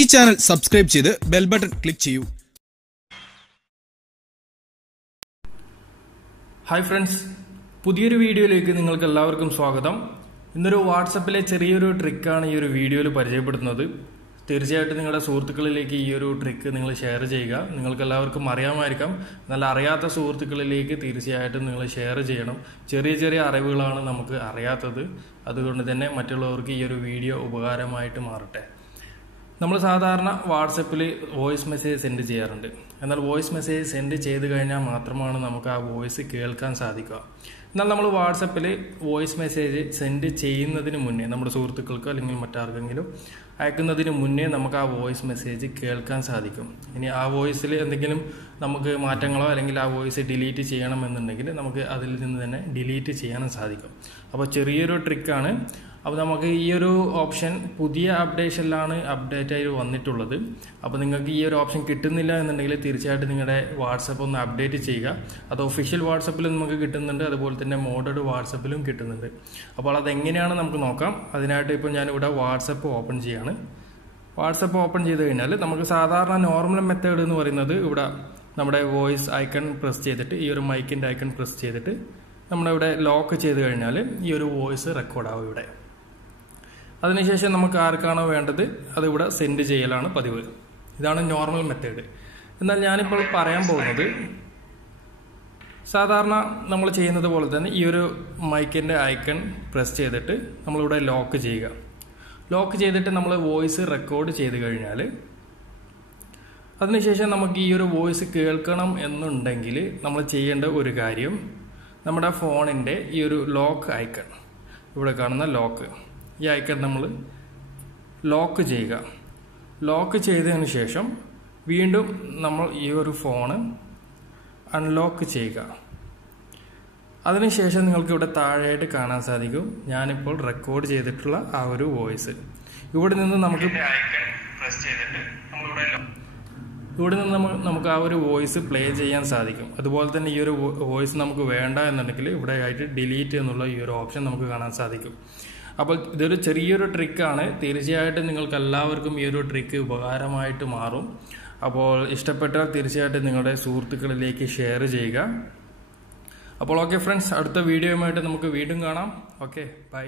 ഈ channel subscribe ചെയ്ത് bell button click ചെയ്യൂ. ഹായ് ഫ്രണ്ട്സ്, പുതിയൊരു വീഡിയോയിലേക്ക് നിങ്ങൾക്ക് എല്ലാവർക്കും സ്വാഗതം. ഇന്നൊരു വാട്സപ്പിലെ ചെറിയൊരു ട്രിക്കാണ് ഈ ഒരു വീഡിയോയിൽ പരിചയപ്പെടുത്തുന്നത്. തീർച്ചയായിട്ടും നിങ്ങളുടെ സുഹൃത്തുക്കളിലേക്ക് ഈ ഒരു ട്രിക്ക് നിങ്ങൾ ഷെയർ ചെയ്യുക. നിങ്ങൾക്ക് എല്ലാവർക്കും അറിയാമായിരിക്കാം, എന്നാൽ അറിയാത്ത സുഹൃത്തുക്കളിലേക്ക് തീർച്ചയായിട്ടും നിങ്ങൾ ഷെയർ ചെയ്യണം. ചെറിയ ചെറിയ അറിവുകളാണ് നമുക്ക് അറിയാത്തത്. അതുകൊണ്ട് തന്നെ മറ്റുള്ളവർക്ക് ഈ ഒരു വീഡിയോ ഉപകാരമായിട്ട് മാറട്ടെ. നമ്മൾ സാധാരണ വാട്സപ്പിൽ വോയിസ് മെസ്സേജ് സെൻഡ് ചെയ്യാറുണ്ട്. എന്നാൽ വോയിസ് മെസ്സേജ് സെൻഡ് ചെയ്ത് കഴിഞ്ഞാൽ മാത്രമാണ് നമുക്ക് ആ വോയിസ് കേൾക്കാൻ സാധിക്കുക. എന്നാൽ നമ്മൾ വാട്സപ്പിൽ വോയിസ് മെസ്സേജ് സെൻഡ് ചെയ്യുന്നതിന് മുന്നേ, നമ്മുടെ സുഹൃത്തുക്കൾക്കോ അല്ലെങ്കിൽ മറ്റാർക്കെങ്കിലും അയക്കുന്നതിന് മുന്നേ നമുക്ക് ആ വോയിസ് മെസ്സേജ് കേൾക്കാൻ സാധിക്കും. ഇനി ആ വോയിസിൽ എന്തെങ്കിലും നമുക്ക് മാറ്റങ്ങളോ അല്ലെങ്കിൽ ആ വോയിസ് ഡിലീറ്റ് ചെയ്യണമെന്നുണ്ടെങ്കിൽ നമുക്ക് അതിൽ നിന്ന് തന്നെ ഡിലീറ്റ് ചെയ്യാനും സാധിക്കും. അപ്പോൾ ചെറിയൊരു ട്രിക്കാണ്. അപ്പോൾ നമുക്ക് ഈ ഒരു ഓപ്ഷൻ പുതിയ അപ്ഡേഷനിലാണ് അപ്ഡേറ്റ് ആയി വന്നിട്ടുള്ളത്. അപ്പോൾ നിങ്ങൾക്ക് ഈ ഒരു ഓപ്ഷൻ കിട്ടുന്നില്ല എന്നുണ്ടെങ്കിൽ തീർച്ചയായിട്ടും നിങ്ങളുടെ വാട്സപ്പ് ഒന്ന് അപ്ഡേറ്റ് ചെയ്യുക. അത് ഒഫീഷ്യൽ വാട്സപ്പിലും നമുക്ക് കിട്ടുന്നുണ്ട്, അതുപോലെ തന്നെ മോഡഡ് വാട്സപ്പിലും കിട്ടുന്നുണ്ട്. അപ്പോൾ അതെങ്ങനെയാണ് നമുക്ക് നോക്കാം. അതിനായിട്ട് ഇപ്പോൾ ഞാനിവിടെ വാട്സപ്പ് ഓപ്പൺ ചെയ്യാണ്. വാട്സപ്പ് ഓപ്പൺ ചെയ്ത് കഴിഞ്ഞാൽ നമുക്ക് സാധാരണ നോർമൽ മെത്തേഡ് എന്ന് പറയുന്നത് ഇവിടെ നമ്മുടെ വോയിസ് ഐക്കൺ പ്രസ് ചെയ്തിട്ട്, ഈ ഒരു മൈക്കിൻ്റെ ഐക്കൺ പ്രസ് ചെയ്തിട്ട് നമ്മളിവിടെ ലോക്ക് ചെയ്ത് കഴിഞ്ഞാൽ ഈ ഒരു വോയിസ് റെക്കോർഡാവും ഇവിടെ. അതിനുശേഷം നമുക്ക് ആർക്കാണോ വേണ്ടത് അതിവിടെ സെൻഡ് ചെയ്യലാണ് പതിവ്. ഇതാണ് നോർമൽ മെത്തേഡ്. എന്നാൽ ഞാനിപ്പോൾ പറയാൻ പോകുന്നത് സാധാരണ നമ്മൾ ചെയ്യുന്നത് പോലെ തന്നെ ഈ ഒരു മൈക്കിൻ്റെ ഐക്കൺ പ്രസ് ചെയ്തിട്ട് നമ്മളിവിടെ ലോക്ക് ചെയ്യുക. ലോക്ക് ചെയ്തിട്ട് നമ്മൾ വോയിസ് റെക്കോർഡ് ചെയ്ത് കഴിഞ്ഞാൽ അതിനുശേഷം നമുക്ക് ഈ ഒരു വോയിസ് കേൾക്കണം എന്നുണ്ടെങ്കിൽ നമ്മൾ ചെയ്യേണ്ട ഒരു കാര്യം, നമ്മുടെ ഫോണിൻ്റെ ഈ ഒരു ലോക്ക് ഐക്കൺ, ഇവിടെ കാണുന്ന ലോക്ക്, ഈ ഐക്കൺ നമ്മൾ ലോക്ക് ചെയ്യുക. ലോക്ക് ചെയ്തതിന് ശേഷം വീണ്ടും നമ്മൾ ഈ ഒരു ഫോണ് അൺലോക്ക് ചെയ്യുക. അതിനുശേഷം നിങ്ങൾക്ക് ഇവിടെ താഴെയായിട്ട് കാണാൻ സാധിക്കും ഞാനിപ്പോൾ റെക്കോർഡ് ചെയ്തിട്ടുള്ള ആ ഒരു വോയിസ്. ഇവിടെ നിന്ന് നമുക്ക് നമുക്ക് ആ ഒരു വോയിസ് പ്ലേ ചെയ്യാൻ സാധിക്കും. അതുപോലെ തന്നെ ഈ ഒരു വോയിസ് നമുക്ക് വേണ്ട എന്നുണ്ടെങ്കിൽ ഇവിടെ ആയിട്ട് ഡിലീറ്റ് എന്നുള്ള ഈ ഒരു ഓപ്ഷൻ നമുക്ക് കാണാൻ സാധിക്കും. അപ്പോൾ ഇതൊരു ചെറിയൊരു ട്രിക്കാണ്. തീർച്ചയായിട്ടും നിങ്ങൾക്ക് എല്ലാവർക്കും ഈ ഒരു ട്രിക്ക് ഉപകാരമായിട്ട് മാറും. അപ്പോൾ ഇഷ്ടപ്പെട്ടാൽ തീർച്ചയായിട്ടും നിങ്ങളുടെ സുഹൃത്തുക്കളിലേക്ക് ഷെയർ ചെയ്യുക. അപ്പോൾ ഓക്കെ ഫ്രണ്ട്സ്, അടുത്ത വീഡിയോയുമായിട്ട് നമുക്ക് വീണ്ടും കാണാം. Okay, by.